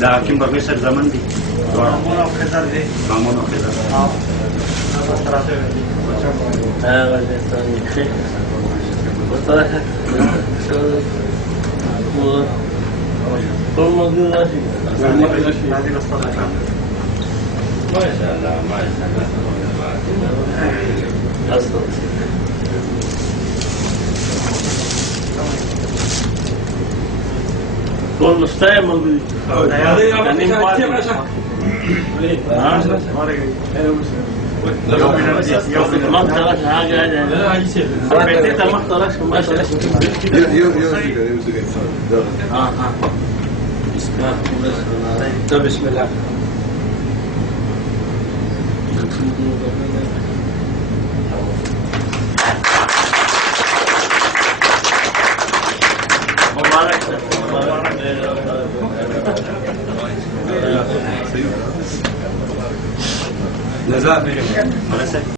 Da Hakim Profesor zaman di Mamun Officer di Mamun Officer. كل مستعمل موجود. ما اخترعش حاجة يعني. انت ما اخترعش بسم الله. مبارك Nazar.